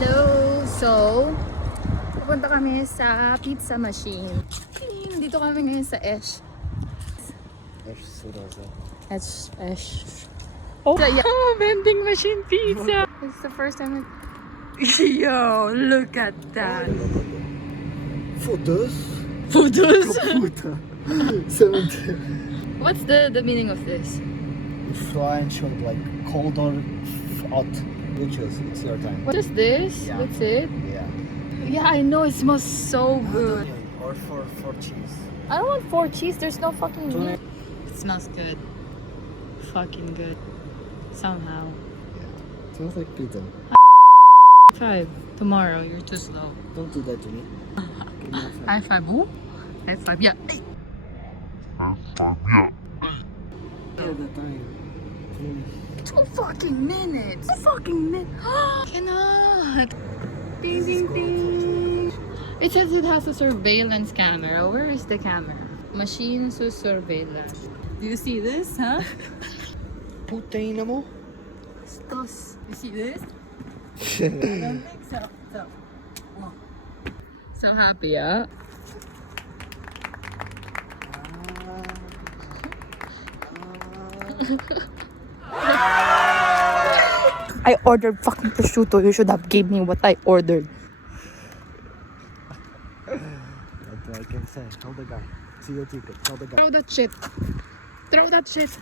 Hello! So, pupunta kami sa pizza machine. Dito kami ngayon sa Esh. Esh. Oh, yeah. Vending machine pizza! It's the first time Yo, look at that! Photos? Photos? Puta. 70. What's the meaning of this? French or like cold or hot. You choose. It's your time. What is this? Yeah. That's it? Yeah. Yeah, I know it smells so good. Or for cheese. I don't want 4 cheese. There's no fucking meat. It smells good. Fucking good. Somehow. Yeah. Smells like pizza. 5. Tomorrow. You're too slow. Don't do that to me. High 5. Who? High 5. Yeah. Hey. Yeah, the time. 2 fucking minutes. 2 fucking minutes. Cannot. Ding ding ding. It says it has a surveillance camera. Where is the camera? Machine to surveillance. Do you see this, huh? Putain mo. Stos. You see this? I don't think so. So happy, huh? I ordered fucking prosciutto. You should have gave me what I ordered. That's all I can say. Tell the guy. See your ticket. Tell the guy. Throw that shit. Throw that shit.